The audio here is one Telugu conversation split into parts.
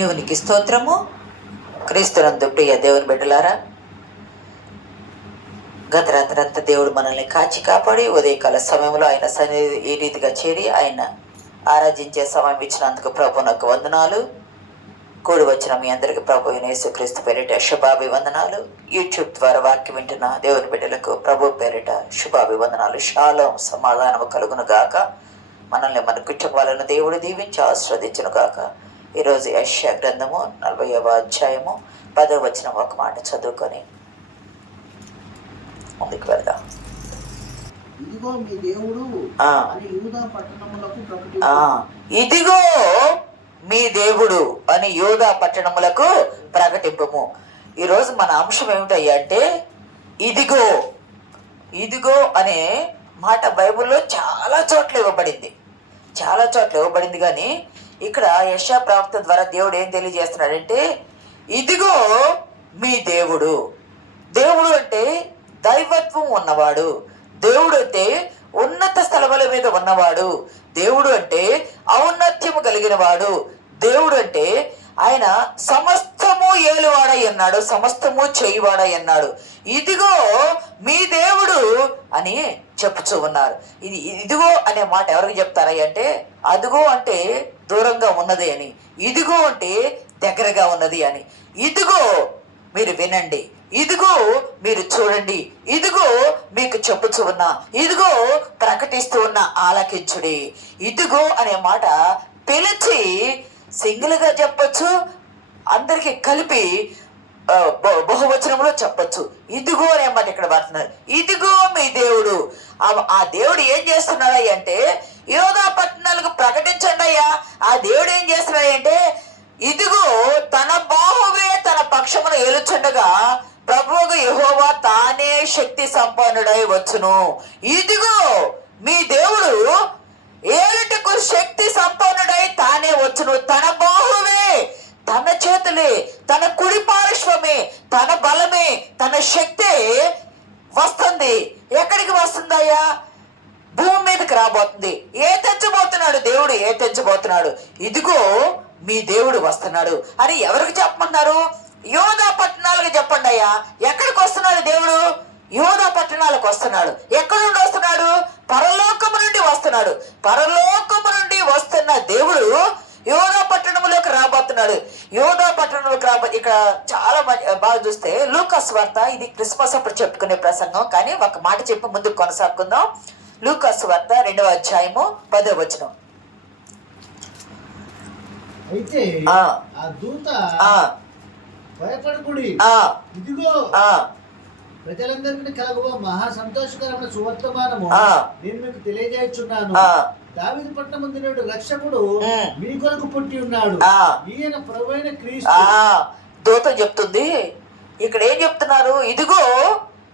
దేవునికి స్తోత్రము. క్రీస్తునందు ప్రియ దేవుని బిడ్డలారా, గత రాత్రంతా దేవుడు మనల్ని కాచి కాపాడి ఉదయకాల సమయంలో ఆయన సన్నిధి ఈ రీతిగా చేరి ఆయన ఆరాధించే సమయం ఇచ్చినందుకు ప్రభు నాకు వందనాలు. కూడి వచ్చిన మీ అందరికీ ప్రభు యేసుక్రీస్తు పేరిట శుభాభివందనాలు. యూట్యూబ్ ద్వారా వాక్యం వింటున్న దేవుని బిడ్డలకు ప్రభు పేరిట శుభాభివందనాలు. షాలోం, సమాధానము కలుగును గాక. మనల్ని మన కుటుంబాలను దేవుడు దీవించి ఆశీర్వదించును గాక. ఈరోజు యెషయా గ్రంథము 40వ అధ్యాయము 10వ వచనం ఒక మాట చదువుకొని ముందుకు వెళ్దాం. ఇదిగో మీ దేవుడు అని యూదా పట్టణములకు ఇదిగో మీ దేవుడు అని యూదా పట్టణములకు ప్రకటింపము. ఈరోజు మన అంశం ఏమిటయ్యా అంటే ఇదిగో. ఇదిగో అనే మాట బైబిల్లో చాలా చోట్ల ఇవ్వబడింది కానీ ఇక్కడ యెషయా ప్రవక్త ద్వారా దేవుడు ఏం తెలియజేస్తున్నాడంటే ఇదిగో మీ దేవుడు. దేవుడు అంటే దైవత్వం ఉన్నవాడు. దేవుడు అంటే ఉన్నత స్థలముల మీద ఉన్నవాడు. దేవుడు అంటే ఔన్నత్యము కలిగిన వాడు. దేవుడు అంటే ఆయన సమస్తము ఏలువాడై అన్నాడు, సమస్తము చేయువాడై అన్నాడు. ఇదిగో మీ దేవుడు అని చెప్పుచూ ఉన్నారు. ఇదిగో అనే మాట ఎవరికి చెప్తారా అంటే అదిగో అంటే దూరంగా ఉన్నది అని, ఇదిగో అంటే దగ్గరగా ఉన్నది అని. ఇదిగో మీరు వినండి, ఇదిగో మీరు చూడండి, ఇదిగో మీకు చెప్పుచూ ఉన్నా, ఇదిగో ప్రకటిస్తూ ఉన్న ఆలకించుడి. ఇదిగో అనే మాట పిలిచి సింగిల్గా చెప్పచ్చు, అందరికి కలిపి బహువచనంలో చెప్పచ్చు. ఇదిగో అనే మాట ఇక్కడ వాడుతున్నారు. ఇదిగో మీ దేవుడు. ఆ దేవుడు ఏం చేస్తున్నాడు అంటే యోధా పట్టణాలకు ప్రకటించండి అయ్యా. ఆ దేవుడు ఏం చేస్తున్నాడు అంటే ఇదిగో తన బాహువే తన పక్షమును ఏలుచుండగా ప్రభువుగా యెహోవా తానే శక్తి సంపన్నుడై వచ్చును. ఇదిగో మీ దేవుడు ఏలుటకు శక్తి సంపన్నుడై తానే వచ్చును. తన బాహువే, తన చేతులే, తన కుడి పార్శ్వమే, తన బలమే, తన శక్తే వస్తుంది. ఎక్కడికి వస్తుందయ్యా? భూమి మీదకి రాబోతుంది. దేవుడు ఏ తెచ్చబోతున్నాడు? ఇదిగో మీ దేవుడు వస్తున్నాడు అని ఎవరికి చెప్పమన్నారు? యోధా పట్టణాలకు చెప్పండి అయ్యా. ఎక్కడికి వస్తున్నాడు దేవుడు? యోధా పట్టణాలకు వస్తున్నాడు. ఎక్కడి నుండి వస్తున్నాడు? పరలోకము నుండి వస్తున్నాడు. పరలోకము నుండి వస్తున్న దేవుడు యోధా పట్టణంలోకి రాబోతున్నాడు. యోధా పట్టణంలోకి ఇక్కడ చాలా బాగా చూస్తే లూకా సువార్త, ఇది క్రిస్మస్ అప్పుడు చెప్పుకునే ప్రసంగం కానీ ఒక మాట చెప్పి ముందుకు కొనసాగుకుందాం. లూకా సువార్త 2వ అధ్యాయము 10వ వచనం. అయితే ఆ దూత భయపడకుడి, ఇదిగో ప్రజలందరికీ కలుగువ మహా సంతోషకరమైన సువర్తమానము నేను మీకు తెలియజేస్తున్నాను. దావీదు పట్టణం పొందిన రక్షకుడు మీ కొరకు పుట్టి ఉన్నాడు. ఈయన ప్రభువైన క్రీస్తు. దూత చెప్తుంది. ఇక్కడ ఏం చెప్తున్నారు? ఇదిగో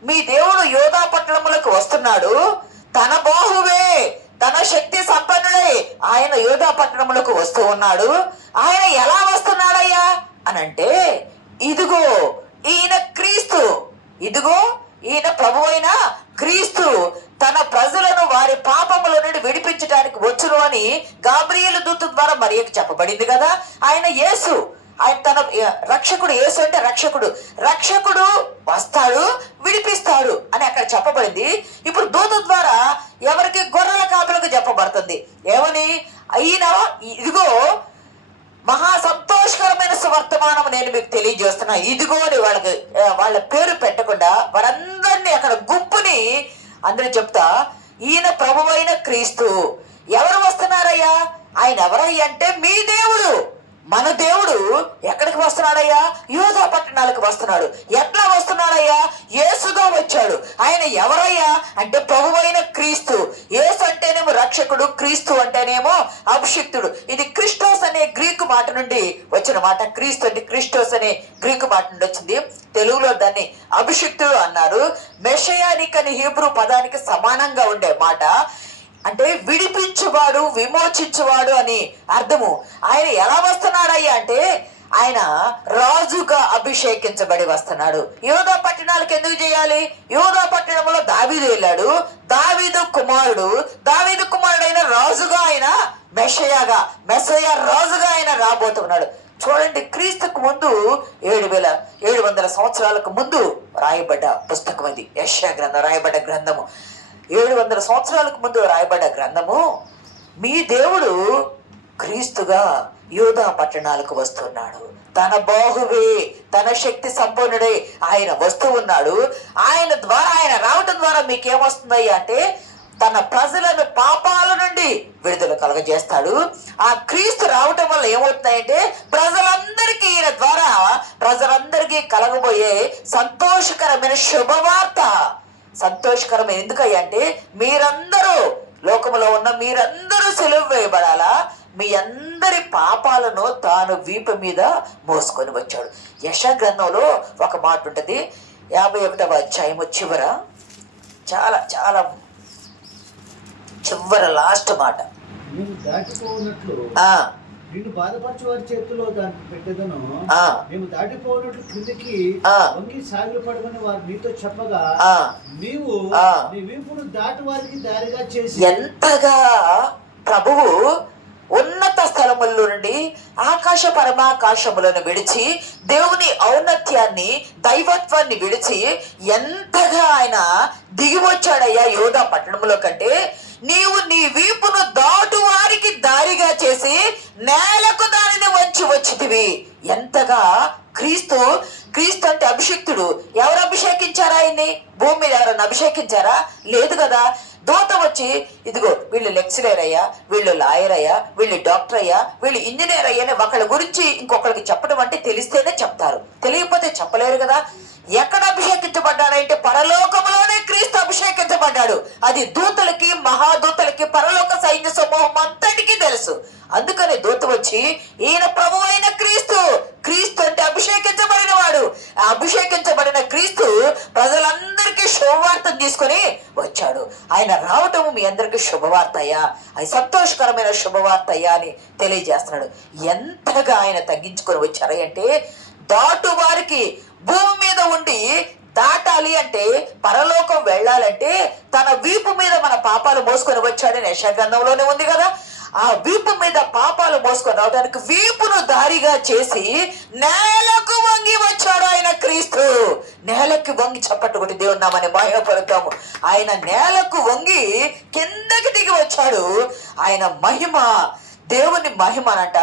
మీ దేవుడు యోధా పట్టణములకు వస్తున్నాడు. తన బాహువే, తన శక్తి సంపన్నుడై ఆయన యోధా పట్టణములకు వస్తూ ఉన్నాడు. ఆయన ఎలా వస్తున్నాడయ్యా అని అంటే ఇదిగో ఈయన క్రీస్తు. ఇదిగో ఈయన ప్రభువైన క్రీస్తు తన ప్రజలను వారి పాపముల నుండి విడిపించడానికి వచ్చును అని గాబ్రియేలు దూత ద్వారా మరియకు చెప్పబడింది కదా. ఆయన యేసు, ఆయన తన రక్షకుడు. యేసు అంటే రక్షకుడు వస్తాడు, విడిపిస్తాడు అని అక్కడ చెప్పబడింది. ఇప్పుడు దూత ద్వారా ఎవరికి? గొర్రెల కాపులకు చెప్పబడుతుంది. ఏమని? అయిన ఇదిగో మహా సంతోషకరమైన సువర్తమానం నేను మీకు తెలియజేస్తున్నా. ఇదిగో అని వాళ్ళ పేరు పెట్టకుండా వారందరినీ అక్కడ గుంపుని అందరూ చెప్తా ఈయన ప్రభువైన క్రీస్తు. ఎవరు వస్తున్నారయ్యా? ఆయన ఎవరయ్యా అంటే మీ దేవుడు, మన దేవుడు. ఎక్కడికి వస్తున్నాడయ్యా? యోధా పట్టణాలకు వస్తున్నాడు. ఎట్లా వస్తున్నాడయ్యా? యేసుగా వచ్చాడు. ఆయన ఎవరయ్యా అంటే ప్రభువైన క్రీస్తు. యేసు అంటేనేమో రక్షకుడు, క్రీస్తు అంటేనేమో అభిషిక్తుడు. ఇది క్రిస్టోస్ అనే గ్రీకు మాట నుండి వచ్చిన మాట. క్రీస్తు అంటే క్రిస్టోస్ అనే గ్రీకు మాట నుండి వచ్చింది. తెలుగులో దాన్ని అభిషిక్తుడు అన్నారు. మెషయానిక్ అనే హీబ్రూ పదానికి సమానంగా ఉండే మాట. అంటే విడిపించువాడు, విమోచించువాడు అని అర్థము. ఆయన ఎలా వస్తున్నాడయ్యా అంటే ఆయన రాజుగా అభిషేకించబడి వస్తున్నాడు. యోధా పట్టణాలకు ఎందుకు చేయాలి? యోధా పట్టణంలో దావీదు వెళ్ళాడు. దావీదు కుమారుడైన రాజుగా ఆయన మెస్సయ రాజుగా ఆయన రాబోతున్నాడు. చూడండి, క్రీస్తుకు ముందు 7,700 సంవత్సరాలకు ముందు రాయబడ్డ పుస్తకం అది. యెషయా గ్రంథం రాయబడ్డ గ్రంథము 700 సంవత్సరాలకు ముందు రాయబడ్డ గ్రంథము. మీ దేవుడు క్రీస్తుగా యూదా పట్టణాలకు వస్తున్నాడు. తన బాహువే, తన శక్తి సంపన్నుడై ఆయన వస్తూ ఉన్నాడు. ఆయన ద్వారా, ఆయన రావటం ద్వారా మీకేమొస్తుంది అంటే తన ప్రజలను పాపాల నుండి విడుదల కలగజేస్తాడు. ఆ క్రీస్తు రావటం వల్ల ఏమవుతున్నాయంటే ప్రజలందరికీ, ఈయన ద్వారా ప్రజలందరికీ కలగబోయే సంతోషకరమైన శుభవార్త. సంతోషకరమైన ఎందుకయ్యా అంటే మీరందరూ, లోకములో ఉన్న మీరందరూ సిలువ వేయబడాలా, మీ అందరి పాపాలను తాను వీపు మీద మోసుకొని వచ్చాడు. యెషయా గ్రంథంలో ఒక మాట ఉంటుంది, 51వ అధ్యాయము చివర, చాలా చాలా చివర లాస్ట్ మాట. నేను దాటిపోనట్లు నిన్ను బాధపరచు వారి చేతిలో దాన్ని పెట్టేదను. మేము దాటిపోనట్లు క్రిందికి వంగి సాగిలు పడమని వారు నీతో చెప్పగా నీవు నీ వీపును దాటి వారికి దారిగా చేసి. ఎంతగా ప్రభువు ఉన్నత స్థలముల నుండి ఆకాశ పరమాకాశములను విడిచి దేవుని ఔన్నత్యాన్ని, దైవత్వాన్ని విడిచి ఎంతగా ఆయన దిగి వచ్చాడయ్యా యోధా పట్టణంలో కంటే. నీవు నీ వీపును దాటు వారికి దారిగా చేసి నేలకు దానిని వంచి వచ్చితివి. ఎంతగా క్రీస్తు అంటే అభిషిక్తుడు. ఎవరు అభిషేకించారా ఆయన్ని? భూమి మీద ఎవరన్నా అభిషేకించారా? లేదు కదా. దూత వచ్చి ఇదిగో వీళ్ళు లెక్చరర్ అయ్యా, వీళ్ళు లాయర్ అయ్యా, వీళ్ళు డాక్టర్ అయ్యా, వీళ్ళు ఇంజనీర్ అయ్యా అని ఒకళ్ళ గురించి ఇంకొకరికి చెప్పడం అంటే తెలిస్తేనే చెప్తారు, తెలియకపోతే చెప్పలేరు కదా. ఎక్కడ అభిషేకించబడ్డాడంటే పరలోకంలోనే క్రీస్తు అభిషేకించబడ్డాడు. అది దూతలకి, మహాదూతలకి, పరలోక సైన్య సమూహం అంతటికీ తెలుసు. అందుకని దూత వచ్చి ఈయన ప్రభు అయిన క్రీస్తు అంటే అభిషేకించబడిన వాడు. అభిషేకించబడిన క్రీస్తు ప్రజలందరికీ శుభవార్తను తీసుకొని వచ్చాడు. ఆయన రావటము మీ అందరికీ శుభవార్త అయ్యా, అది సంతోషకరమైన శుభవార్త అయ్యా అని తెలియజేస్తున్నాడు. ఎంతగా ఆయన తగ్గించుకొని వచ్చారు అంటే దాటు వారికి, భూమి మీద ఉండి దాటాలి అంటే, పరలోకం వెళ్ళాలంటే తన వీపు మీద మన పాపాలు మోసుకొని వచ్చాడని యెషయా గ్రంథంలోనే ఉంది కదా. ఆ వీపు మీద పాపాలు మోసుకొని రావడానికి వీపును దారిగా చేసి నేలకు వంగి వచ్చాడు ఆయన క్రీస్తు. నేలకు వంగి చప్పట్టు కొట్టి దేవుని నామని మహిమపడతాము. ఆయన నేలకు వంగి కిందకి దిగి వచ్చాడు. ఆయన మహిమ, దేవుని మహిమ అనంట.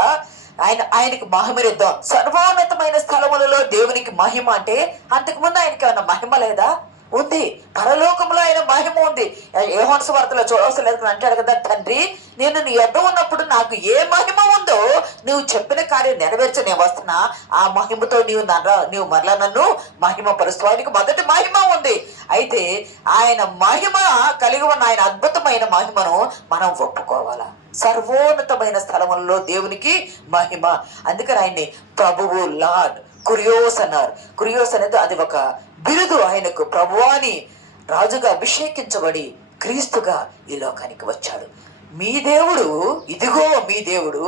ఆయనకి మహిమనిద్దాం. సర్వోన్నతమైన స్థలములలో దేవునికి మహిమ అంటే అంతకుముందు ఆయనకి ఏమన్నా మహిమ లేదా? ఉంది. పరలోకంలో ఆయన మహిమ ఉంది. యోహాను సువార్తలో చూడవలసిన లేదు అంటాడు కదా, తండ్రి నేను నీ యొద్ద ఉన్నప్పుడు నాకు ఏ మహిమ ఉందో నువ్వు చెప్పిన కార్యం నెరవేర్చి నేను వస్తున్నా, ఆ మహిమతో నీవు మరలా నన్ను మహిమ పరుస్తూ. ఆయనకు మొదటి మహిమ ఉంది. అయితే ఆయన మహిమ కలిగి ఉన్న ఆయన అద్భుతమైన మహిమను మనం ఒప్పుకోవాలా. సర్వోన్నతమైన స్థలములలో దేవునికి మహిమ. అందుకని ఆయన్ని ప్రభువు, లార్డ్, కురియోస్ అన్నారు. కురియోస్ అనేది అది ఒక బిరుదు ఆయనకు. ప్రభువాని రాజుగా అభిషేకించబడి క్రీస్తుగా ఈ లోకానికి వచ్చాడు. మీ దేవుడు, ఇదిగో మీ దేవుడు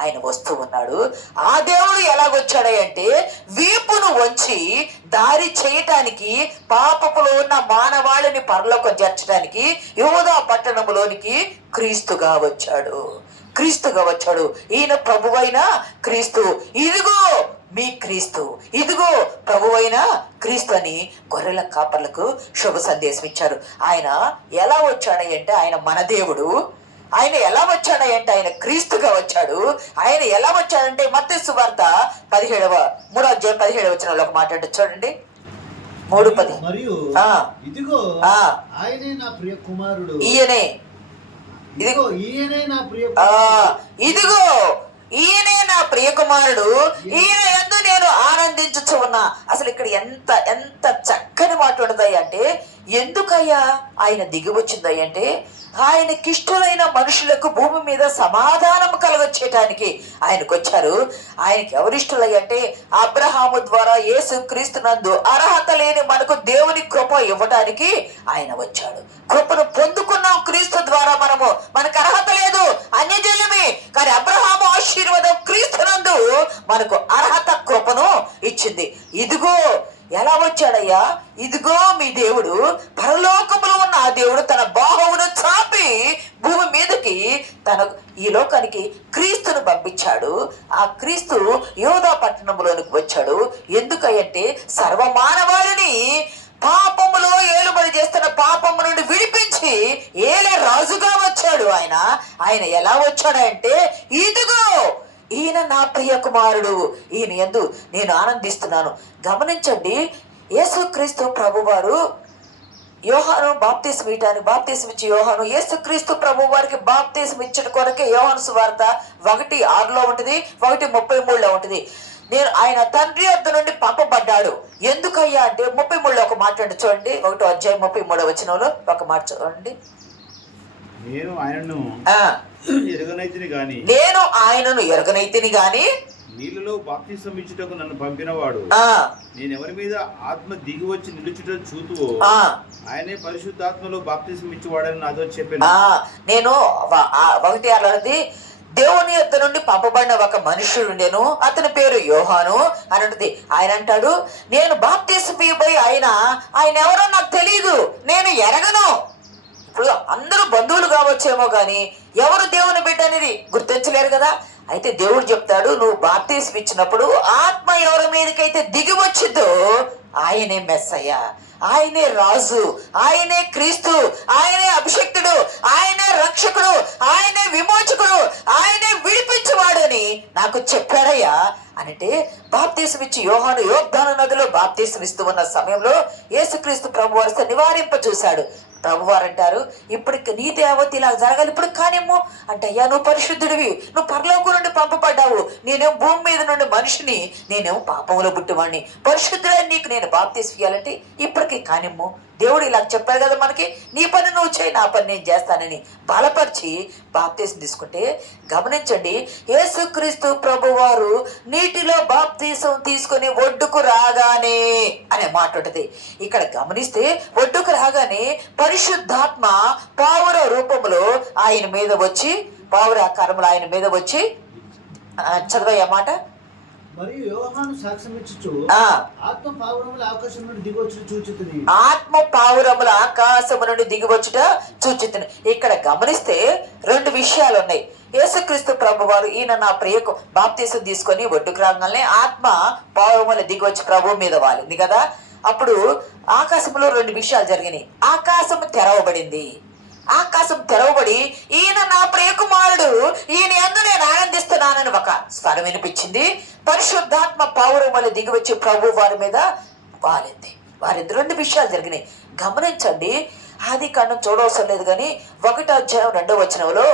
ఆయన వస్తూ ఉన్నాడు. ఆ దేవుడు ఎలాగొచ్చాడంటే వీపును వంచి దారి చేయటానికి, పాపపులో ఉన్న మానవాళిని పరలోకం చేర్చడానికి యోధా పట్టణములోనికి క్రీస్తుగా వచ్చాడు. క్రీస్తుగా వచ్చాడు. ఈయన ప్రభువైన క్రీస్తు. ఇదిగో మీ క్రీస్తు, ఇదిగో ప్రభువైన క్రీస్తు అని గొర్రెల కాపర్లకు శుభ సందేశం ఇచ్చారు. ఆయన ఎలా వచ్చాడంటే ఆయన మన దేవుడు. ఆయన ఎలా వచ్చాడంటే ఆయన క్రీస్తుగా వచ్చాడు. ఆయన ఎలా వచ్చాడంటే మత్తయి సువార్త 3:17 వచనంలో ఒక మాట అంటే చూడండి, 3:10. మరియు ఇదిగో ఆయనే నా ప్రియ కుమారుడు, ఈయనే నా ప్రియ ఇదిగో ఈయనే నా ప్రియ కుమారుడు, ఈయన యందు నేను ఆనందించుచు ఉన్నా. అసలు ఇక్కడ ఎంత ఎంత చక్కని మాట ఉండదయ్యా అంటే, ఎందుకయ్యా ఆయన దిగి వచ్చిందయ్యా అంటే ఆయనకిష్టులైన మనుషులకు భూమి మీద సమాధానం కలగొచ్చేయటానికి ఆయనకు వచ్చారు. ఆయనకి ఎవరిష్టులయ్యంటే అబ్రహాము ద్వారా యేసు క్రీస్తునందు అర్హత లేని మనకు దేవుని కృప ఇవ్వడానికి ఆయన వచ్చాడు. కృపను పొందుకున్నాం క్రీస్తు ద్వారా. మనకు అర్హత లేదు, అన్యజనులమే. కానీ అబ్రహాము ఆశీర్వాదం క్రీస్తునందు మనకు అర్హత, కృపను ఇచ్చింది. ఇదిగో ఎలా వచ్చాడయ్యా, ఇదిగో మీ దేవుడు, పరలోకములో ఉన్న ఆ దేవుడు తన బాహువును చాపి భూమి మీదకి ఈ లోకానికి క్రీస్తు క్రీస్తును పంపించాడు. ఆ క్రీస్తు యోధా పట్టణంలోనికి వచ్చాడు. ఎందుకంటే సర్వమానవాళిని పాపములో ఏలుబడి చేస్తున్న పాపము నుండి విడిపించి ఏలే రాజుగా వచ్చాడు. ఆయన ఎలా వచ్చాడంటే, ఇదిగో ఈయన నా ప్రియ కుమారుడు, ఈయన యందు నేను ఆనందిస్తున్నాను. గమనించండి, యేసుక్రీస్తు ప్రభువారు యోహాను బాప్తిసం ఇచ్చి యోహాను యేసుక్రీస్తు ప్రభు వారికి బాప్తిసం ఇచ్చిన కొరకే యోహాను సువార్త 1:6 ఉంటుంది, 1:33 ఉంటుంది. ఆయన తండ్రి వద్ద నుండి పంపబడ్డాడు. ఎందుకయ్యా అంటే 33 ఒక మాట అండి, చూడండి. 1వ అధ్యాయం 33వ వచనంలో ఒక మాట చూడండి. నేను ఆయనను ఎరగనైతిని గాని నీళ్ళలో బాప్తిసం ఇచ్చుటకు నన్ను పంపినవాడు నేను ఎవరి మీద ఆత్మ దిగి వచ్చి నిలుచుట చూతువో ఆయనే పరిశుద్ధాత్మలో బాప్తిసం ఇచ్చేవాడని నాతో చెప్పాను. నేను 1:6 దేవుని యొద్ద నుండి పంపబడిన ఒక మనుషుడు నేను, అతని పేరు యోహాను అని ఉంటుంది. ఆయన అంటాడు, నేను బాప్తిసం ఇవ్వబోయి ఆయన ఎవరో నాకు తెలియదు, నేను ఎరగను. ఇప్పుడు అందరూ బంధువులు కావచ్చేమో కానీ ఎవరు దేవుని బిడ్డ అనేది గుర్తించలేరు కదా. అయితే దేవుడు చెప్తాడు, నువ్వు బాప్తిసం ఇచ్చినప్పుడు ఆత్మ ఎవరి మీదకైతే దిగి వచ్చిందో ఆయనే మెస్సయ్య, ఆయనే రాజు, ఆయనే క్రీస్తు, ఆయనే అభిషక్తుడు, ఆయనే రక్షకుడు, ఆయనే విమోచకుడు, ఆయనే విడిపించేవాడు అని నాకు చెప్పాడయ్యా అంటే, బాప్తిసం ఇచ్చి యోహాను యోర్దాను నదిలో బాప్తిసం ఇస్తూ ఉన్న సమయంలో యేసుక్రీస్తు ప్రభు వారితో నివారింప చూశాడు. ప్రభువారు అంటారు, ఇప్పటికి నీ దేవత ఇలా జరగాలి, ఇప్పుడు కానేమో అంటే, అయ్యా నువ్వు పరిశుద్ధుడివి, నువ్వు పరలోకం నుండి పంపబడ్డావు, నేనేమో భూమి మీద నుండి మనిషిని, నేనేమో పాపంలో పుట్టివాడిని, పరిశుద్ధుడని నీకు నేను బాప్తిసం ఇవ్వాలంటే ఇప్పటికీ కానేమో. దేవుడు ఇలా చెప్పారు కదా మనకి, నీ పని నువ్వు చేయి, నా పని నేను చేస్తానని బలపరిచి బాప్తిసం తీసుకుంటే, గమనించండి, యేసుక్రీస్తు ప్రభువారు నీటిలో బాప్తిసం తీసుకొని ఒడ్డుకు రాగానే అనే మాట ఉంటుంది. ఇక్కడ గమనిస్తే ఒడ్డుకు రాగానే పరిశుద్ధాత్మ పావుర రూపంలో ఆయన మీద వచ్చి, పావుర ఆకారంలో ఆయన మీద వచ్చి, చదవయ్య మాట. మరియు యోహాను సాక్ష్యమిచ్చుచు ఆత్మ పావురముల ఆకాశం నుండి దిగొచ్చుట చూచితిని. ఆత్మ పావురముల ఆకాశము నుండి దిగివచ్చుట చూచితిని. ఇక్కడ గమనిస్తే 2 విషయాలు ఉన్నాయి. యేసుక్రీస్తు ప్రభు వారు ఈయన నా ప్రియకు బాప్తిసం తీసుకొని ఒడ్డుకు రాగానే ఆత్మ పావురముల దిగివచ్చి ప్రభు మీద వాలింది కదా. అప్పుడు ఆకాశంలో 2 విషయాలు జరిగినాయి. ఆకాశం తెరవబడింది. ఆకాశం తెరవబడి ఈయన నా ప్రియ కుమారుడు, ఈయన యందు నేను ఆనందిస్తున్నానని ఒక స్వరం వినిపించింది. పరిశుద్ధాత్మ పావురం వల్ల దిగి వచ్చి ప్రభు వారి మీద వాలింది. వారి 2 విషయాలు జరిగినాయి. గమనించండి, ఆది కాండం చూడవసరం లేదు కానీ 1వ అధ్యాయం 2వ వచనంలో,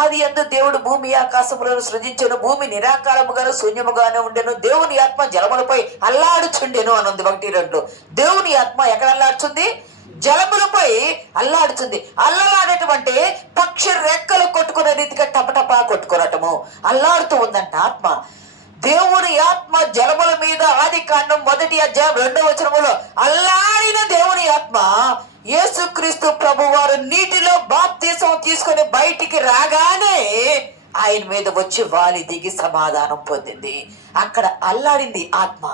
ఆది యందు దేవుడు భూమి ఆకాశములను సృజించెను, భూమి నిరాకారముగాను శూన్యముగానే ఉండెను, దేవుని ఆత్మ జలములపై అల్లాడుచుండెను అని ఉంది 1:2. దేవుని ఆత్మ ఎక్కడ అల్లాడుచుంది? జలములపై అల్లాడుతుంది. అల్లలాడటమంటే పక్షి రెక్కలు కొట్టుకునే రీతిగా టపటపా కొట్టుకునటము, అల్లాడుతూ ఉందంట ఆత్మ. దేవుని ఆత్మ జలముల మీద ఆది కాండం 1వ అధ్యాయం 2వ వచనములో అల్లాడిన దేవుని ఆత్మ యేసుక్రీస్తు ప్రభు వారు నీటిలో బాప్తిసం తీసుకొని బయటికి రాగానే ఆయన మీద వచ్చి వాలి దిగి సమాధానం పొందింది. అక్కడ అల్లాడింది ఆత్మ,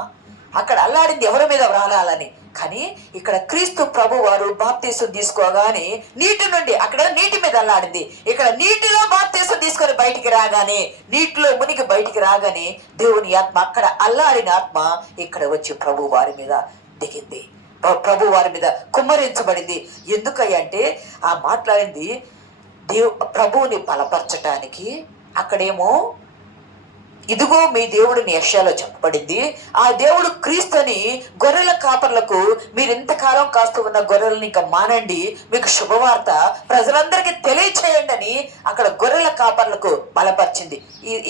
అక్కడ అల్లాడింది ఎవరి మీద రాలాలని. కానీ ఇక్కడ క్రీస్తు ప్రభు వారు బాప్తిసం తీసుకోగానే నీటి నుండి, అక్కడ నీటి మీద అల్లాడింది, ఇక్కడ నీటిలో బాప్తిసం తీసుకొని బయటికి రాగానే, నీటిలో మునిగి బయటికి రాగానే దేవుని ఆత్మ, అక్కడ అల్లాడిన ఆత్మ ఇక్కడ వచ్చి ప్రభు వారి మీద దిగింది, ప్రభు వారి మీద కుమ్మరించబడింది. ఎందుకంటే ఆ మాట్లాడింది ప్రభువుని బలపరచటానికి. అక్కడేమో ఇదిగో మీ దేవుడిని యెషయాలో చెప్పబడింది, ఆ దేవుడు క్రీస్తుని గొర్రెల కాపర్లకు, మీరు ఇంతకాలం కాస్తూ ఉన్న గొర్రెలను ఇంకా మానండి, మీకు శుభవార్త ప్రజలందరికీ తెలియచేయండి అని అక్కడ గొర్రెల కాపర్లకు బలపరిచింది.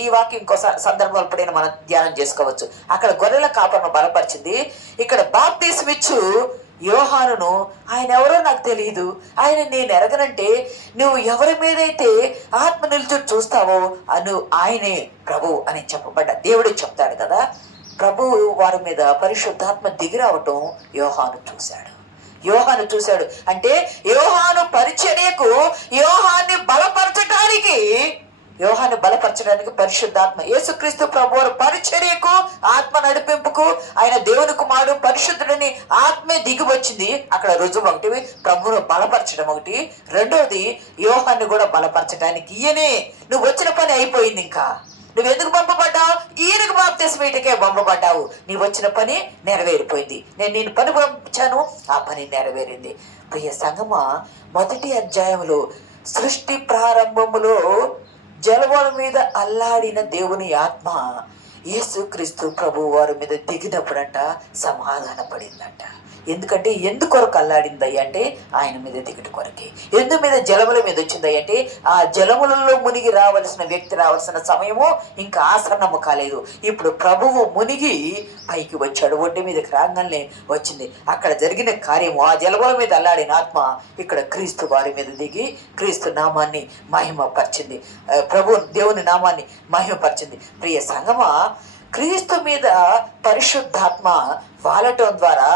ఈ వాక్యం ఇంకో సందర్భంలో ఎప్పుడైనా మనం ధ్యానం చేసుకోవచ్చు. అక్కడ గొర్రెల కాపర్ను బలపరిచింది. ఇక్కడ బాప్తిసం ఇచ్చు యోహానును, ఆయన ఎవరో నాకు తెలియదు, ఆయన నేను ఎరగనంటే, నువ్వు ఎవరి మీదైతే ఆత్మ నిలిచి చూస్తావో అను ఆయనే ప్రభు అని చెప్పబడ్డ దేవుడు చెప్తాడు కదా. ప్రభు వారి మీద పరిశుద్ధాత్మ దిగిరావటం యోహాను చూశాడు. అంటే యోహాను పరిచర్యకు, యోహాన్ని బలపరచడానికి పరిశుద్ధాత్మ, యేసుక్రీస్తు ప్రభు వారి పరిచర్యకు, ఆత్మ నడిపింపుకు, ఆయన దేవుని కుమారుడు పరిశుద్ధుడని ఆత్మే దిగి వచ్చింది. అక్కడ రుజువు ఒకటి, ప్రభువును బలపరచడం ఒకటి. రెండోది యోహాన్ని కూడా బలపరచడానికి, ఈయనే నువ్వు వచ్చిన పని అయిపోయింది, ఇంకా నువ్వెందుకు పంపబడ్డావు? ఈయనకు బాప్తిస్మం ఇటుకే పంపబడ్డావు. నీ వచ్చిన పని నెరవేరిపోయింది. నేను పని పంపించాను, ఆ పని నెరవేరింది. ప్రియ సంగమా, మొదటి అధ్యాయంలో సృష్టి ప్రారంభములో జలముల మీద అల్లాడిన దేవుని ఆత్మ యేసుక్రీస్తు ప్రభు వారి మీద దిగినప్పుడంట సమాధాన పడిందంట. ఎందుకంటే ఎందుకొరకు అల్లాడింది అంటే ఆయన మీద దిగుటి కొరకే. ఎందు మీద జలముల మీద వచ్చింది అంటే ఆ జలములలో మునిగి రావలసిన వ్యక్తి రావాల్సిన సమయము ఇంకా ఆసన్నము కాలేదు. ఇప్పుడు ప్రభువు మునిగి పైకి వచ్చాడు. ఒడ్డు మీదకి రాగానే వచ్చింది. అక్కడ జరిగిన కార్యము ఆ జలముల మీద అల్లాడిన ఆత్మ ఇక్కడ క్రీస్తు వారి మీద దిగి క్రీస్తు నామాన్ని మహిమపరిచింది. ప్రభు దేవుని నామాన్ని మహిమపరిచింది. ప్రియ సంగమా, క్రీస్తు మీద పరిశుద్ధాత్మ వాలటం ద్వారా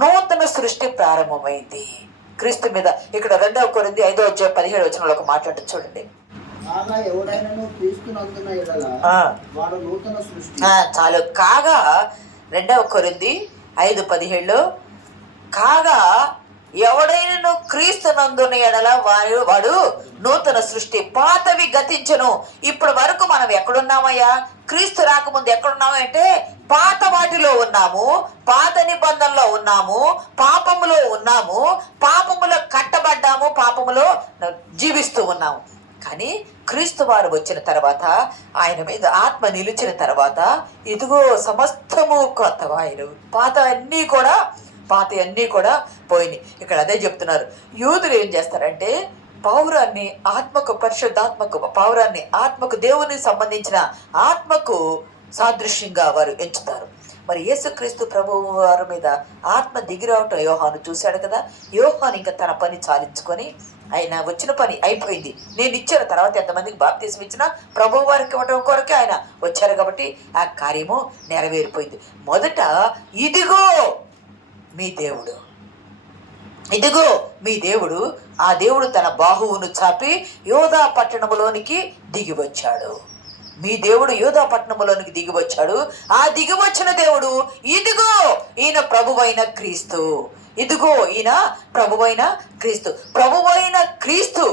నూతన సృష్టి ప్రారంభమైంది. క్రీస్తు మీద ఇక్కడ 2 కొరింథీ 5:17 ఒక మాట్లాడటం చూడండి. చాలు. కాగా 2 కొరింథీ 5:17 కాగా ఎవడైనా క్రీస్తునందున ఎడల వాడు నూతన సృష్టి, పాతవి గతించను. ఇప్పుడు వరకు మనం ఎక్కడున్నామయ్యా? క్రీస్తు రాకముందు ఎక్కడున్నాము అంటే పాత వాటిలో ఉన్నాము, పాత నిబంధనలో ఉన్నాము, పాపములో ఉన్నాము, పాపములో కట్టబడ్డాము, పాపములో జీవిస్తూ ఉన్నాము. కానీ క్రీస్తు వారు వచ్చిన తర్వాత, ఆయన మీద ఆత్మ నిలిచిన తర్వాత ఇదిగో సమస్తము కొత్తగా ఆయన పాత అన్నీ కూడా పోయినాయి. ఇక్కడ అదే చెప్తున్నారు. యూదులు ఏం చేస్తారంటే పౌరాన్ని ఆత్మకు, పరిశుద్ధాత్మకు, పౌరాన్ని ఆత్మకు, దేవునికి సంబంధించిన ఆత్మకు సాదృశ్యంగా వారు ఎంచుతారు. మరి యేసుక్రీస్తు ప్రభువు వారి మీద ఆత్మ దిగిరావటం యోహాను చూశాడు కదా. యోహాను ఇంకా తన పని చాలించుకొని ఆయన వచ్చిన పని అయిపోయింది, నేను ఇచ్చిన తర్వాత ఎంతమందికి బాప్తిస్మం ఇచ్చినా ప్రభువు వారికి ఇవ్వడం కొరకే ఆయన వచ్చారు కాబట్టి ఆ కార్యము నెరవేరిపోయింది. మొదట ఇదిగో మీ దేవుడు, ఇదిగో మీ దేవుడు, ఆ దేవుడు తన బాహువును చాపి యోధా పట్టణములోనికి దిగి వచ్చాడు. మీ దేవుడు యోధా పట్టణములోనికి దిగి వచ్చాడు. ఆ దిగి వచ్చిన దేవుడు ఇదిగో ఈయన ప్రభువైన క్రీస్తు, ఇదిగో ఈయన ప్రభువైన క్రీస్తు. ప్రభువైన క్రీస్తు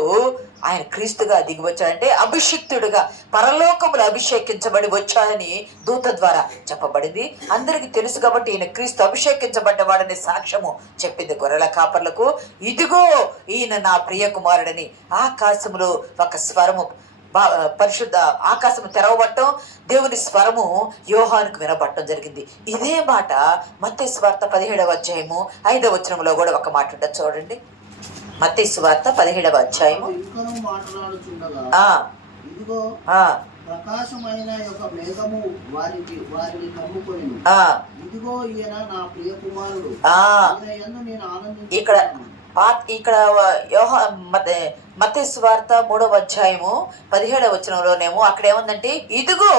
ఆయన క్రీస్తుగా దిగి వచ్చాడంటే అభిషిక్తుడుగా పరలోకములు అభిషేకించబడి వచ్చాడని దూత ద్వారా చెప్పబడింది. అందరికీ తెలుసు కాబట్టి ఈయన క్రీస్తు అభిషేకించబడ్డవాడని సాక్ష్యము చెప్పింది గొర్రెల కాపర్లకు. ఇదిగో ఈయన నా ప్రియ కుమారుడని ఆకాశములో ఒక స్వరము, పరిశుద్ధ ఆకాశము తెరవబట్టం, దేవుని స్వరము యోహానుకు వినబట్టడం జరిగింది. ఇదే మాట మత్తయి సువార్త 17:5 కూడా ఒక మాట ఉంటుంది చూడండి. మత్తయి సువార్త 17 ప్రకాశమైన యొక్క మేఘము వారిని కమ్ముకొనెను. ఇదిగో ఈయన నా ప్రియ కుమారుడు, ఈయన నేను ఆనందించుచున్నాను. ఇక్కడ మత్తయి సువార్త 3:17 అక్కడ ఏముందంటే ఇదిగో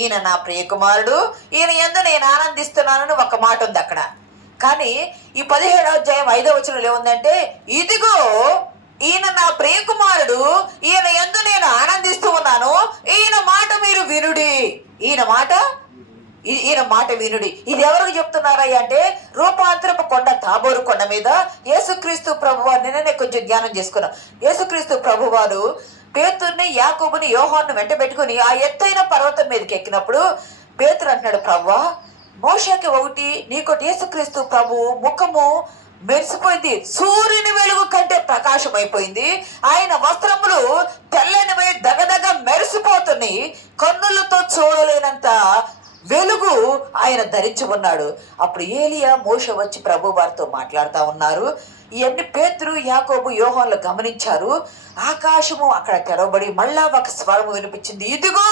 ఈయన నా ప్రియ కుమారుడు, ఈయన యందు నేను ఆనందిస్తున్నానని ఒక మాట ఉంది అక్కడ. కానీ ఈ 17:5 ఏముందంటే ఇదిగో ఈయన నా ప్రియ కుమారుడు, ఈయన యందు నేను ఆనందిస్తూ ఉన్నాను, ఈయన మాట మీరు వినుడి, ఈయన మాట వినుడి. ఇది ఎవరికి చెప్తున్నారయ్య అంటే రూపాంతరపు కొండ, తాబోరు కొండ మీద యేసుక్రీస్తు ప్రభువారు, నిన్ననే కొంచెం ధ్యానం చేసుకున్నాం. యేసుక్రీస్తు ప్రభువారు పేతుర్ని, యాకోబుని, యోహాను వెంట పెట్టుకుని ఆ ఎత్తైన పర్వతం మీదకి ఎక్కినప్పుడు పేతురు అంటున్నాడు, ప్రభువా మోషేకి ఒకటి, నీకోటి. యేసుక్రీస్తు ప్రభు ముఖము మెరిసిపోయింది, సూర్యుని వెలుగు కంటే ప్రకాశం అయిపోయింది. ఆయన వస్త్రములు తెల్లనివై దగదగ మెరిసిపోతున్నాయి, కన్నులతో చూడలేనంత వెలుగు ఆయన ధరించి ఉన్నాడు. అప్పుడు ఏలియా, మోషే వచ్చి ప్రభు వారితో మాట్లాడుతూ ఉన్నారు. ఇవన్నీ పేతురు, యాకోబు, యోహాన్లు గమనించారు. ఆకాశము అక్కడ తెరవబడి మళ్ళా ఒక స్వరము వినిపించింది, ఇదిగో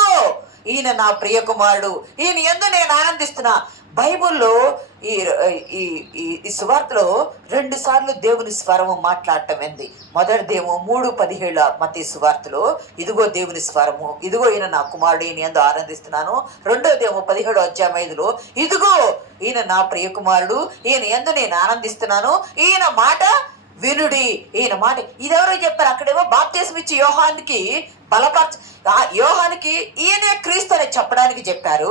ఈయన నా ప్రియ కుమారుడు, ఈయన యందు నేను ఆనందిస్తున్నా. బైబుల్లో ఈ సువార్తలో 2 సార్లు దేవుని స్వరము మాట్లాడటం ఏంది. మొదటిదేమో 3:17 మత్తయి సువార్తలో ఇదిగో దేవుని స్వరము, ఇదిగో ఈయన నా కుమారుడు, ఈయన యందు ఆనందిస్తున్నాను. రెండోదేమో 17:5 ఇదిగో ఈయన నా ప్రియ కుమారుడు, ఈయన యందు నేను ఆనందిస్తున్నాను, ఈయన మాట వినుడి, ఈయన మాట. ఇదెవరో చెప్పారు. అక్కడేమో బాప్తిస్మం ఇచ్చి యోహానికి యోహానికి ఈయనే క్రీస్తు అని చెప్పడానికి చెప్పారు.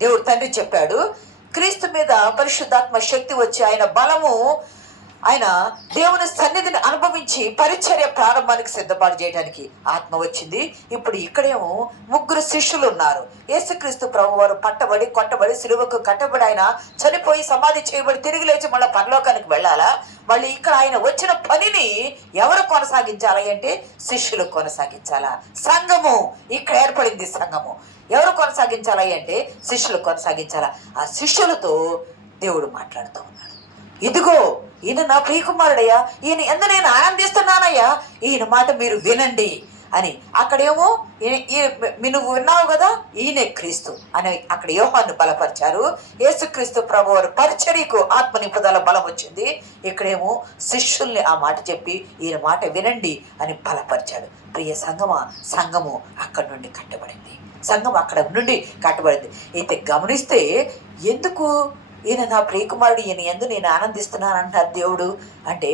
దేవుడు తండ్రి చెప్పాడు. క్రీస్తు మీద పరిశుద్ధాత్మ శక్తి వచ్చి ఆయన బలము, ఆయన దేవుని సన్నిధిని అనుభవించి ఇచ్చి పరిచర్య ప్రారంభానికి సిద్ధపాటు చేయడానికి ఆత్మ వచ్చింది. ఇప్పుడు ఇక్కడేమో 3 శిష్యులు ఉన్నారు. యేసుక్రీస్తు ప్రభు వారు పట్టబడి కొట్టబడి సిలువకు కట్టబడి ఆయన చనిపోయి సమాధి చేయబడి తిరిగి లేచి మళ్ళీ పరలోకానికి వెళ్ళాలా. మళ్ళీ ఇక్కడ ఆయన వచ్చిన పనిని ఎవరు కొనసాగించాలి అంటే శిష్యులు కొనసాగించాలా. సంఘము ఇక్కడ ఏర్పడింది. సంఘము ఎవరు కొనసాగించాలి అంటే శిష్యులు కొనసాగించాలా. ఆ శిష్యులతో దేవుడు మాట్లాడుతూ ఉన్నాడు. ఇదిగో ఈయన నా ప్రియకుమారుడయ్యా, ఈయన ఎందు నేను ఆనందిస్తున్నానయ్యా, ఈయన మాట మీరు వినండి అని. అక్కడేమో నువ్వు విన్నావు కదా, ఈయనే క్రీస్తు అని అక్కడ యోహాను బలపరిచారు. యేసుక్రీస్తు ప్రభు వారు పరిచర్యకు ఆత్మ నింపుదల బలం వచ్చింది. ఇక్కడేమో శిష్యుల్ని ఆ మాట చెప్పి ఈయన మాట వినండి అని బలపరిచాడు. ప్రియ సంఘము అక్కడి నుండి కట్టబడింది. సంఘం అక్కడ నుండి కట్టబడింది. అయితే గమనిస్తే ఎందుకు ఈయన నా ప్రియకుమారుడు, ఈయన ఎందు నేను ఆనందిస్తున్నాను అంటారు దేవుడు అంటే,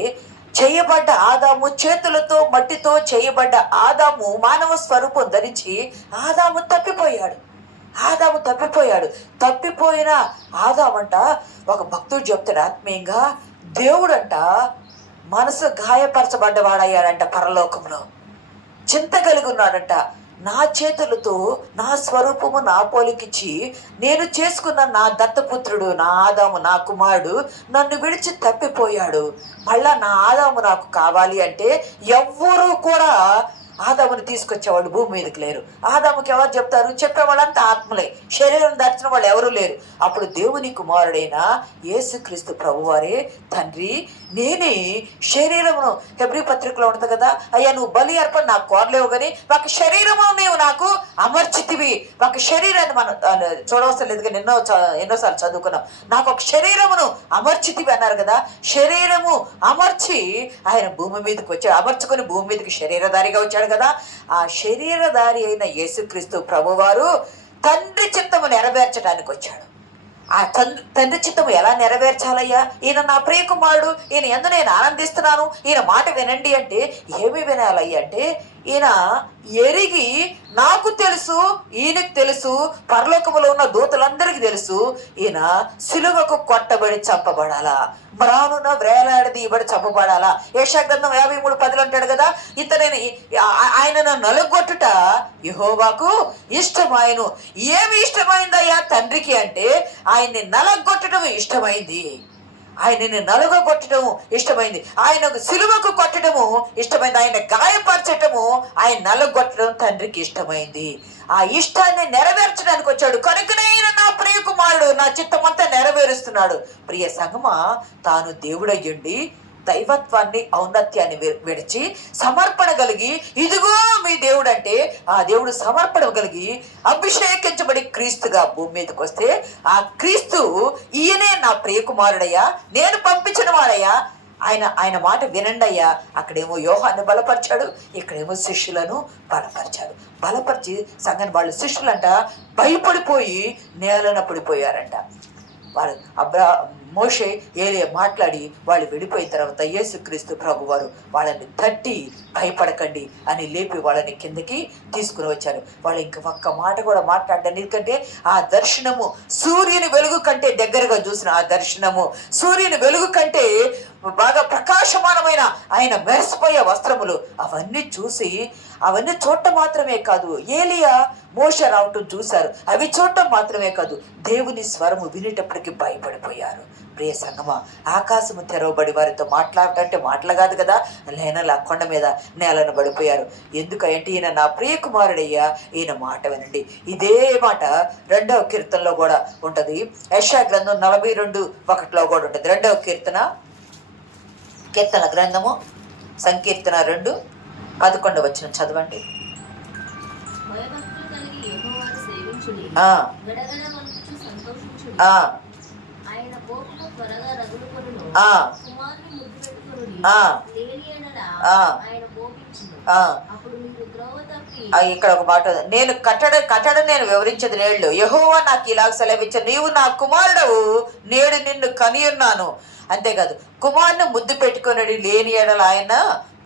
చేయబడ్డ ఆదాము, చేతులతో మట్టితో చేయబడ్డ ఆదాము మానవ స్వరూపం ధరించి ఆదాము తప్పిపోయాడు. తప్పిపోయిన ఆదామంట ఒక భక్తుడు చెప్తాడు ఆత్మీయంగా, దేవుడంట మనసు గాయపరచబడ్డవాడయ్యాడంట. పరలోకంలో చింత కలిగి ఉన్నాడంట. నా చేతులతో నా స్వరూపము నా పోలికిచ్చి నేను చేసుకున్న నా దత్తపుత్రుడు, నా ఆదాము, నా కుమారుడు నన్ను విడిచి తప్పిపోయాడు. మళ్ళా నా ఆదాము నాకు కావాలి అంటే ఎవ్వరూ కూడా ఆదాముని తీసుకొచ్చేవాళ్ళు భూమి మీదకి లేరు. ఆదాముకి ఎవరు చెప్తారు? చెప్పేవాళ్ళంతా ఆత్మలే, శరీరం ధరించిన వాళ్ళు ఎవరూ లేరు. అప్పుడు దేవుని కుమారుడైన యేసుక్రీస్తు ప్రభువారే, తండ్రి నేనే శరీరమును, హెబ్రీ పత్రికలో ఉంటుంది కదా, అయ్యా నువ్వు బలి అర్పణ నాకు కోరలేవు కానీ ఒక శరీరమును నీవు నాకు అమర్చితివి. ఒక శరీరాన్ని మనం చూడవలసిన లేదు కానీ ఎన్నోసార్లు చదువుకున్నాం. నాకు ఒక శరీరమును అమర్చితివి అన్నారు కదా. శరీరము అమర్చి ఆయన భూమి మీదకి వచ్చాడు. అమర్చుకొని భూమి మీదకి శరీరధారిగా వచ్చాడు కదా. ఆ శరీరధారి అయిన యేసుక్రీస్తు ప్రభువారు తండ్రి చిత్తము నెరవేర్చడానికి వచ్చాడు. ఆ తండ్రి చిత్తము ఎలా నెరవేర్చాలయ్యా? ఈయన నా ప్రియకుమారుడు, ఈయన ఎందు నేను ఆనందిస్తున్నాను, ఈయన మాట వినండి అంటే ఏమి వినాలయ్యా అంటే, ఈయన ఎరిగి నాకు తెలుసు, ఈయనకు తెలుసు, పరలోకములో ఉన్న దూతలందరికీ తెలుసు, ఈయన సిలువకు కొట్టబడి చంపబడాలా, మ్రానున వేలాడదీయబడి చంపబడాలా. యెషయా గ్రంథం 53:10 అంటాడు కదా, ఇతనిని ఆయనను నలుగొట్టుట యెహోవాకు ఇష్టమాయను. ఏమి ఇష్టమైందయ్యా తండ్రికి అంటే, ఆయన్ని నలగొట్టడం ఇష్టమైంది. ఆయనని నలుగొట్టడము ఇష్టమైంది. ఆయనకు సిలువకు కొట్టడము ఇష్టమైంది. ఆయన గాయపరచటము, ఆయన నలుగొట్టడం తండ్రికి ఇష్టమైంది. ఆ ఇష్టాన్ని నెరవేర్చడానికి వచ్చాడు. కనుకనే నా ప్రియ కుమారుడు నా చిత్తమంతా నెరవేరుస్తున్నాడు. ప్రియ సంగమా, తాను దేవుడయ్యుండి దైవత్వాన్ని, ఔన్నత్యాన్ని విడిచి సమర్పణ కలిగి, ఇదిగో మీ దేవుడు అంటే ఆ దేవుడు సమర్పణ కలిగి అభిషేకించబడి క్రీస్తుగా భూమి మీదకి వస్తే, ఆ క్రీస్తు ఈయనే నా ప్రియకుమారుడయ్యా, నేను పంపించిన వాడయ్యా, ఆయన మాట వినండి అయ్యా. అక్కడేమో యోహాన్ని బలపరిచాడు, ఇక్కడేమో శిష్యులను బలపరిచాడు. బలపరిచి సంఘాన్ని వాళ్ళు శిష్యులంట భయపడిపోయి నేలన పడిపోయారంట. వారు మోషే ఏలియా మాట్లాడి వాళ్ళు వెళ్ళిపోయిన తర్వాత యేసుక్రీస్తు ప్రభు వారు వాళ్ళని తట్టి భయపడకండి అని లేపి వాళ్ళని కిందకి తీసుకుని వచ్చారు. వాళ్ళు ఇంక ఒక్క మాట కూడా మాట్లాడారు. ఎందుకంటే ఆ దర్శనము సూర్యుని వెలుగు కంటే దగ్గరగా చూసిన ఆ దర్శనము, సూర్యుని వెలుగు కంటే బాగా ప్రకాశమానమైన ఆయన మెరిసిపోయే వస్త్రములు అవన్నీ చూసి, అవన్నీ చూడటం మాత్రమే కాదు, ఏలియా మోషే రావటం చూశారు. అవి చూడటం మాత్రమే కాదు, దేవుని స్వరము వినేటప్పటికీ భయపడిపోయారు. ప్రియ సంగమా, ఆకాశము తెరవబడి వారితో మాట్లాడటంటే మాటలు కాదు కదా, లేనలా కొండ మీద నేలను పడిపోయారు. ఎందుకంటే ఈయన నా ప్రియ కుమారుడయ్యా, ఈయన మాట వినండి. ఇదే మాట 2వ కీర్తనలో కూడా ఉంటుంది. యెషయా గ్రంథం 42:1 కూడా ఉంటుంది. 2వ కీర్తన గ్రంథము సంకీర్తన 2:11 చదవండి. ఇక్కడ ఒక మాట, నేను కట్టడ నేను వివరించదు నేళ్ళు, యెహోవా నాకు ఇలాగ సెలవిచ్చ, నీవు నా కుమారుడవు, నేడు నిన్ను కనియున్నాను. అంతేకాదు, కుమారుని ముద్దు పెట్టుకుని లేని ఎడల ఆయన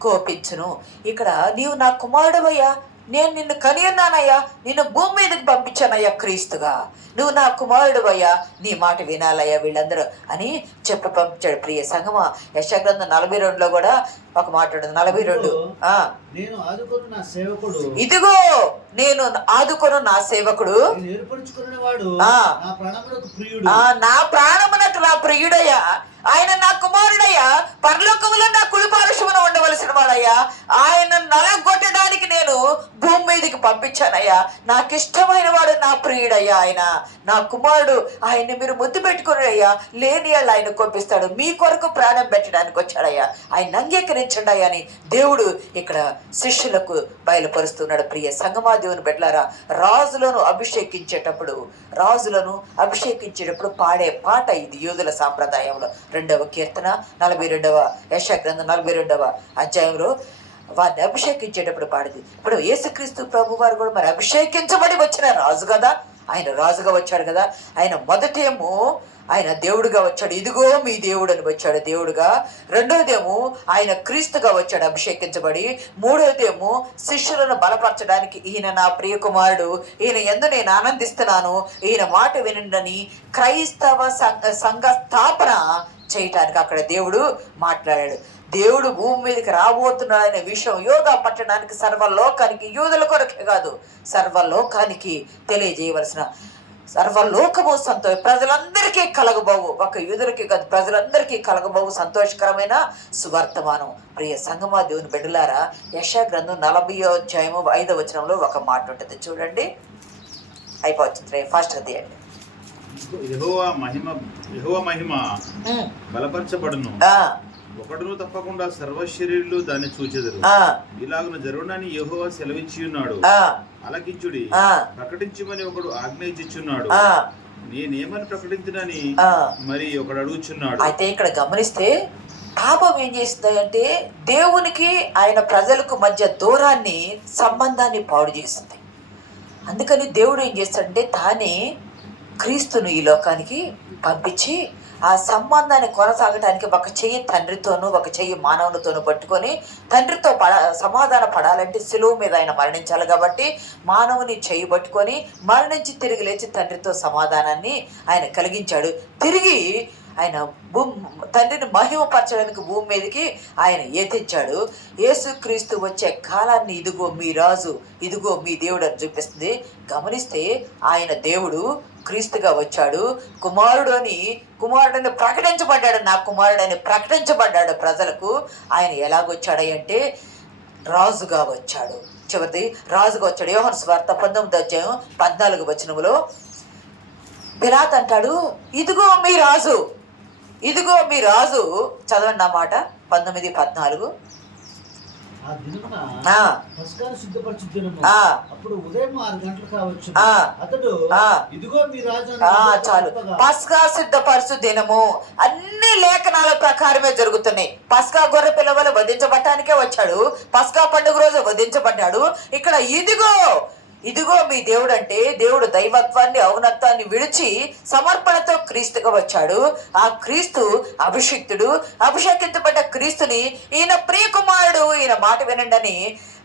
కోపించును. ఇక్కడ నీవు నా కుమారుడవయ్యా, నేను నిన్ను కని ఉన్నానయ్యా, నిన్ను భూమి మీదకి పంపించానయ్యా క్రీస్తుగా, నువ్వు నా కుమారుడు అయ్యా, నీ మాట వినాలయ్యా వీళ్ళందరూ అని చెప్పి పంపించాడు. ప్రియ సంగమా, యెషయా గ్రంథం 42లో కూడా ఒక మాట ఉంటుంది. 42 నేను ఆదుకొను నా సేవకుడు, ఇదిగో నేను ఆదుకొను నా సేవకుడు, ఏర్పరచుకున్నవాడు, నా ప్రాణమునకు ప్రియుడు, నా ప్రాణమునకు నా ప్రియుడయ్యా, ఆయన నా కుమారుడయ్యా, పరలోకములో నా కుడి పార్శ్వమున ఉండవలసిన వాడయ్యా, ఆయన నలగొట్టడానికి నేను భూమి మీదకి పంపించానయ్యా, నాకు ఇష్టమైన వాడు నా ప్రియుడయ్యా, ఆయన నా కుమారుడు, ఆయన్ని మీరు ముద్దు పెట్టుకుని అయ్యా, లేని వాళ్ళు ఆయన కోపిస్తాడు, మీ కొరకు ప్రాణం పెట్టడానికి వచ్చాడయ్యా, ఆయన అంగీకరించండి అయ్యా అని దేవుడు ఇక్కడ శిష్యులకు బయలుపరుస్తున్నాడు. ప్రియ సంగమా దేవుని బిడ్డలారా, రాజులను అభిషేకించేటప్పుడు పాడే పాట ఇది యూదుల సాంప్రదాయంలో. 2వ కీర్తన 42వ యెషయా గ్రంథం 42వ అధ్యాయంలో వారిని అభిషేకించేటప్పుడు పాడింది. ఇప్పుడు యేసుక్రీస్తు ప్రభు వారు కూడా మరి అభిషేకించబడి వచ్చిన రాజు కదా, ఆయన రాజుగా వచ్చాడు కదా. ఆయన మొదటేమో ఆయన దేవుడుగా వచ్చాడు, ఇదిగో మీ దేవుడు అని వచ్చాడు దేవుడుగా. రెండోదేమో ఆయన క్రీస్తుగా వచ్చాడు అభిషేకించబడి. మూడోదేమో శిష్యులను బలపరచడానికి, ఈయన నా ప్రియ కుమారుడు, ఈయన యందు నేను ఆనందిస్తున్నాను, ఈయన మాట వినండి క్రైస్తవ సంఘ స్థాపన చేయటానికి అక్కడ దేవుడు మాట్లాడాడు. దేవుడు భూమి మీదకి రాబోతున్నాడనే విషయం యోధా పట్టణానికి, సర్వలోకానికి, యూదుల కొరకే కాదు సర్వలోకానికి తెలియజేయవలసిన, సర్వలోకము ప్రజలందరికీ కలగబోవు, ఒక యూదులకి కాదు ప్రజలందరికీ కలగబోవు సంతోషకరమైన సువర్తమానం. ప్రియ సంగమా దేవుని బిడ్డలారా, యెషయా గ్రంథం 40వ అధ్యాయము 5వ వచనంలో ఒక మాట ఉంటుంది చూడండి. అయిపోతుంది, ఫాస్ట్ గా తీయండి. యెహోవా మహిమ బలపరచబడును, ఒకడును తప్పకుండా సర్వశరీరులు దాన్ని చూచెదరు. ఇలాగున జరుగునని యెహోవా సెలవిచ్చి ఉన్నాడు. ఆలకించుడి, ప్రకటించమని ఒకడు ఆజ్ఞయించుచున్నాడు, నేనేమని ప్రకటించునని మరి ఒకడు అడుగుచున్నాడు. అయితే ఇక్కడ గమనిస్తే పాపం ఏం చేస్తుంది అంటే దేవునికి ఆయన ప్రజలకు మధ్య దూరాన్ని, సంబంధాన్ని పాడు చేస్తుంది. అందుకని దేవుడు ఏం చేస్తాడంటే తానే క్రీస్తును ఈ లోకానికి పంపించి ఆ సంబంధాన్ని కొనసాగటానికి ఒక చెయ్యి తండ్రితోనూ ఒక చెయ్యి మానవునితోనూ పట్టుకొని, తండ్రితో సమాధాన పడాలంటే సిలువ మీద ఆయన మరణించాలి కాబట్టి మానవుని చెయ్యి పట్టుకొని మరణించి తిరిగి లేచి తండ్రితో సమాధానాన్ని ఆయన కలిగించాడు. తిరిగి ఆయన తండ్రిని మహిమపరచడానికి భూమి మీదకి ఆయన ఎత్తించాడు. యేసుక్రీస్తు వచ్చే కాలాన్ని ఇదిగో మీ రాజు, ఇదిగో మీ దేవుడు అని చూపిస్తుంది. గమనిస్తే ఆయన దేవుడు క్రీస్తుగా వచ్చాడు, కుమారుడని ప్రకటించబడ్డాడు, నా కుమారుడని ప్రకటించబడ్డాడు ప్రజలకు. ఆయన ఎలాగొచ్చాడు అంటే రాజుగా వచ్చాడు. చివరిది రాజుగా వచ్చాడు. యోహాను సువార్త 19వ అధ్యాయం 14వ వచనములో పిలాతు అంటాడు, ఇదిగో మీ రాజు, ఇదిగో మీ రాజు. చదవండి ఆ మాట 19:14. అప్పుడు ఉదయం 6 గంటలు కావచ్చు, అతడు ఇదిగో మీ రాజు. చాలు, పస్కా సిద్ధపరచు దినము. అన్ని లేఖనాల ప్రకారమే జరుగుతున్నాయి. పస్కా గొర్రె పిల్లవలు వధించబడటానికే వచ్చాడు, పస్కా పండుగ రోజు వధించబడ్డాడు. ఇక్కడ ఇదిగో మీ దేవుడు అంటే దేవుడు దైవత్వాన్ని, ఔన్నత్వాన్ని విడిచి సమర్పణతో క్రీస్తుగా వచ్చాడు. ఆ క్రీస్తు అభిషిక్తుడు, అభిషేకించబడ్డ క్రీస్తుని ఈయన ప్రియ కుమారుడు, ఈయన మాట వినండి అని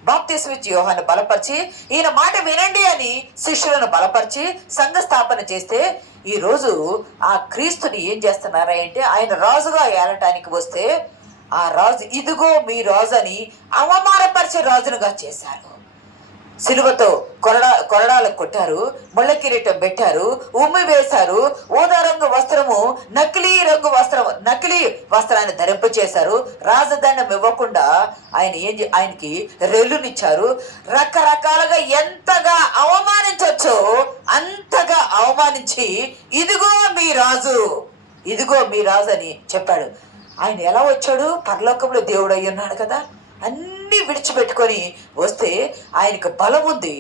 బాప్తిస్మం ఇచ్చి యోహాను బలపరిచి, ఈయన మాట వినండి అని శిష్యులను బలపరిచి సంఘ స్థాపన చేస్తే, ఈరోజు ఆ క్రీస్తుని ఏం చేస్తున్నారా అంటే ఆయన రాజుగా ఏలటానికి వస్తే ఆ రాజు ఇదిగో మీ రాజు అని అవమానపరిచే రాజునుగా చేశారు. సిలువతో కొరడాలకు కొట్టారు, ముళ్ళ కిరీటం పెట్టారు, ఉమ్మి వేశారు, ఊదా రంగు వస్త్రము నకిలీ వస్త్రాన్ని ధరింప చేశారు. రాజదండం ఇవ్వకుండా ఆయనకి రెల్లునిచ్చారు. రకరకాలుగా ఎంతగా అవమానించవచ్చో అంతగా అవమానించి ఇదిగో మీ రాజు అని చెప్పాడు. ఆయన ఎలా వచ్చాడు? పరలోకంలో దేవుడు అయి ఉన్నాడు కదా. అన్నీ విడిచిపెట్టుకొని వస్తే ఆయనకు బలం ఉంది,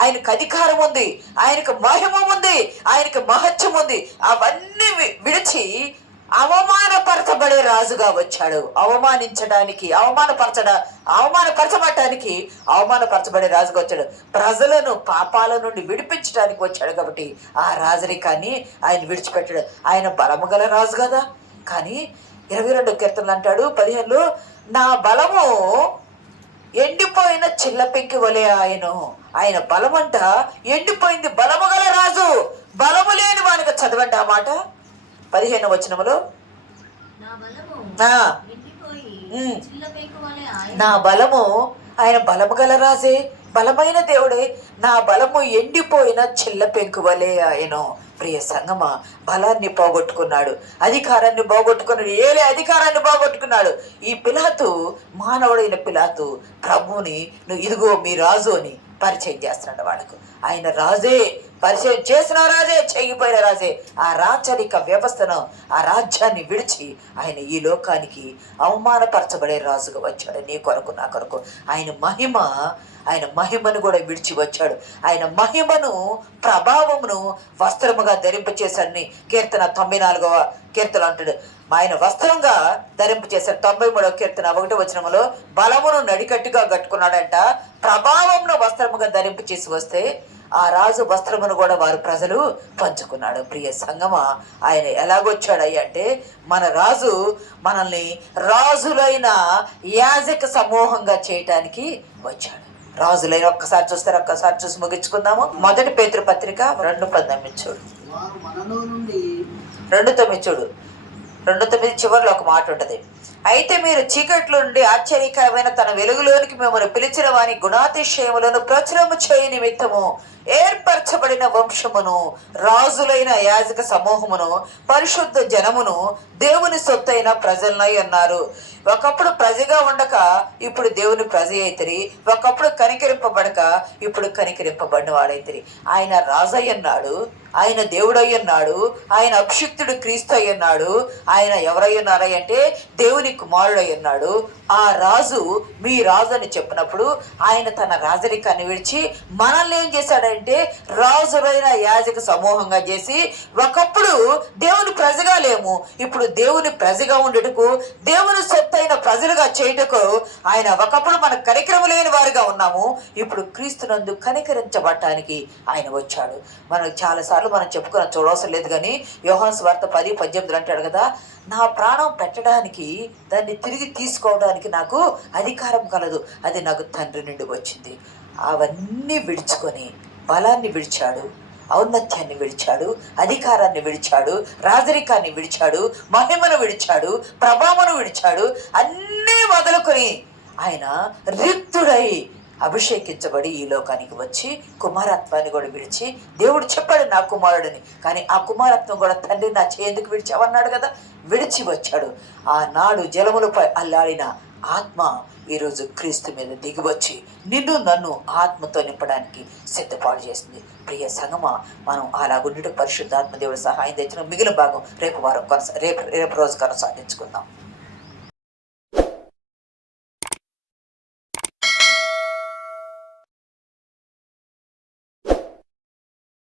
ఆయనకు అధికారం ఉంది, ఆయనకు మహిమ ఉంది, ఆయనకు మహత్యం ఉంది. అవన్నీ విడిచి అవమానపరచబడే రాజుగా వచ్చాడు. అవమానపరచబడే రాజుగా వచ్చాడు. ప్రజలను పాపాల నుండి విడిపించడానికి వచ్చాడు కాబట్టి ఆ రాజరికాన్ని ఆయన విడిచిపెట్టాడు. ఆయన బలము గల రాజు కదా. కానీ 22వ కీర్తనలు అంటాడు 15లో, నా బలము ఎండిపోయిన చిల్ల పెంకి వలె ఆయన బలమంట ఎండిపోయింది. బలము గల రాజు, బలము లేని వానికి. చదవండి ఆ మాట 15వ వచనములో. నా బలము, ఆయన బలము గల రాజే, బలమైన దేవుడే. నా బలము ఎండిపోయిన చిల్ల పెంకు వలె ఆయను. ప్రియ సంగమా, బలాన్ని పోగొట్టుకున్నాడు, అధికారాన్ని పోగొట్టుకున్నాడు, ఏలే అధికారాన్ని పోగొట్టుకున్నాడు. ఈ పిలాతు, మానవుడైన పిలాతు ప్రభువుని నువ్వు ఇదిగో మీ రాజు అని పరిచయం చేస్తున్నాడు వాళ్ళకు. ఆయన రాజే, పరిచయం చేసిన రాజే, చెయ్యిపోయిన రాజే. ఆ రాచరిక వ్యవస్థను, ఆ రాజ్యాన్ని విడిచి ఆయన ఈ లోకానికి అవమానపరచబడే రాజుగా వచ్చాడు. నీ కొరకు, నా కొరకు. ఆయన మహిమను కూడా విడిచి వచ్చాడు. ఆయన మహిమను, ప్రభావమును వస్త్రముగా ధరింపచేశాడని కీర్తన 94వ కీర్తన అంటాడు. ఆయన వస్త్రంగా ధరింపచేశాడు. 93వ కీర్తన 1వ వచనములో బలమును నడికట్టుగా కట్టుకున్నాడంట. ప్రభావమును వస్త్రముగా ధరింపచేసి వస్తే ఆ రాజు వస్త్రమును కూడా వారు ప్రజలు పంచుకున్నాడు. ప్రియ సంగమా, ఆయన ఎలాగొచ్చాడయ్య అంటే, మన రాజు మనల్ని రాజులైన యాజక సమూహంగా చేయటానికి వచ్చాడు. రాజులైన ఒక్కసారి చూస్తారు, ఒక్కసారి చూసి ముగించుకుందాము. 1 పేతురు పత్రిక 2:19 చూడు. 2:9 చూడు. 2:9 చివరిలో ఒక మాట ఉంటుంది. అయితే మీరు చీకట్లో నుండి ఆశ్చర్యకరమైన తన వెలుగులోనికి మిమ్మల్ని పిలిచిన వాని గుణాతిశయములను ప్రచురము చేయ నిమిత్తము ఏర్పరచబడిన వంశమును, రాజులైన యాజక సమూహమును, పరిశుద్ధ జనమును, దేవుని సొత్తైన ప్రజలనై అన్నారు. ఒకప్పుడు ప్రజగా ఉండక ఇప్పుడు దేవుని ప్రజ అయితిరి, ఒకప్పుడు కనికరింపబడక ఇప్పుడు కనికరింపబడిన వాడైతిరి. ఆయన రాజు అయ్యన్నాడు, ఆయన దేవుడయ్యన్నాడు, ఆయన అభిషిక్తుడు క్రీస్తు అయ్యన్నాడు. ఆయన ఎవరయ్యన్నారంటే దేవుని కుమారుడయ్యన్నాడు. ఆ రాజు మీ రాజు అని చెప్పినప్పుడు ఆయన తన రాజరికాన్ని విడిచి మనల్ని ఏం చేశాడంటే రాజులైన యాజక సమూహంగా చేసి, ఒకప్పుడు దేవుని ప్రజగా లేము, ఇప్పుడు దేవుని ప్రజగా ఉండటకు, దేవుని సొత్తైన ప్రజలుగా చేయటకు ఆయన, ఒకప్పుడు మన కనికరము లేని వారిగా ఉన్నాము, ఇప్పుడు క్రీస్తునందు కనికరించబడటానికి ఆయన వచ్చాడు. మనం చాలాసార్లు మనం చెప్పుకున్న చూడవసరం లేదు, కానీ యోహాను సువార్త 10:18 అంటాడు కదా, నా ప్రాణం పెట్టడానికి, దాన్ని తిరిగి తీసుకోవడానికి నాకు అధికారం కలదు, అది నాకు తండ్రి నుండి వచ్చింది. అవన్నీ విడుచుకొని బలాన్ని విడిచాడు, ఔన్నత్యాన్ని విడిచాడు, అధికారాన్ని విడిచాడు, రాజరికాన్ని విడిచాడు, మహిమను విడిచాడు, ప్రభావమును విడిచాడు. అన్నీ వదులుకొని ఆయన రిక్తుడై అభిషేకించబడి ఈ లోకానికి వచ్చి కుమారత్వాన్ని కూడా విడిచి, దేవుడు చెప్పాడు నా కుమారుడిని, కానీ ఆ కుమారత్వం కూడా తండ్రి నా చేందుకు విడిచావన్నాడు కదా, విడిచి వచ్చాడు. ఆనాడు జలములపై అల్లాడిన ఆత్మ ఈరోజు క్రీస్తు మీద దిగివచ్చి నిన్ను నన్ను ఆత్మతో నింపడానికి సిద్ధపాటు చేస్తుంది. ప్రియ సంగమా, మనం అలాగుండేట పరిశుద్ధాత్మ దేవుడు సహాయం తెచ్చిన మిగిలిన భాగం రేపు రోజు కొనసాగించుకుందాం.